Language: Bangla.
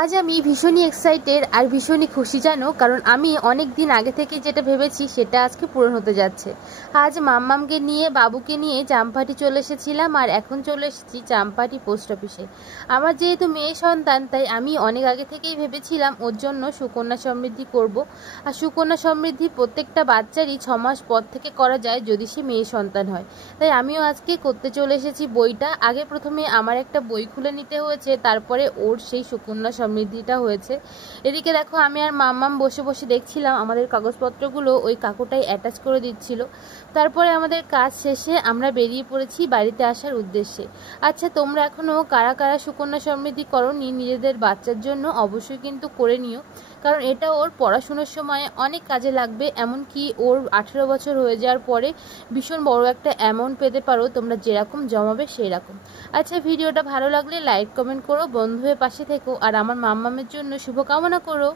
আজ আমি ভীষণই এক্সাইটেড আর ভীষণই খুশি জানো, কারণ আমি অনেক দিন আগে থেকে যেটা ভেবেছি সেটা আজকে পূরণ হতে যাচ্ছে। আজ মাম্মামকে নিয়ে বাবুকে নিয়ে চাম্পাহাটি চলে এসেছিলাম আর এখন চলে এসেছি চাম্পাহাটি পোস্ট অফিসে। আমার যেহেতু মেয়ে সন্তান, তাই আমি অনেক আগে থেকেই ভেবেছিলাম ওর জন্য সুকন্যা সমৃদ্ধি করব। আর সুকন্যা সমৃদ্ধি প্রত্যেকটা বাচ্চারই 6 মাস পর থেকে করা যায় যদি সে মেয়ে সন্তান হয়। তাই আমিও আজকে করতে চলে এসেছি বইটা। আগে প্রথমে আমার একটা বই খুলে নিতে হয়েছে, তারপরে ওর সেই সুকন্যা সমৃদ্ধিটা হয়েছে। এদিকে দেখো আমি আর মাম্মাম বসে বসে দেখছিলাম আমাদের কাগজপত্রগুলো ওই কাকুটাই অ্যাটাচ করে দিচ্ছিল। তারপরে আমাদের কাজ শেষে আমরা বেরিয়ে পড়েছি বাড়িতে আসার উদ্দেশ্যে। আচ্ছা, তোমরা এখনও কারা কারা সুকন্যা সমৃদ্ধি করোনি নিজেদের বাচ্চার জন্য অবশ্যই কিন্তু করে নিও, কারণ এটা ওর পড়াশোনার সময় অনেক কাজে লাগবে। এমনকি ওর 18 বছর হয়ে যাওয়ার পরে ভীষণ বড় একটা অ্যামাউন্ট পেতে পারো তোমরা, যেরকম জমাবে সেই রকম। আচ্ছা, ভিডিওটা ভালো লাগলে লাইক কমেন্ট করো, বন্ধু হয়ে পাশে থেকো আর আমার মাম্মামের জন্য শুভকামনা করো।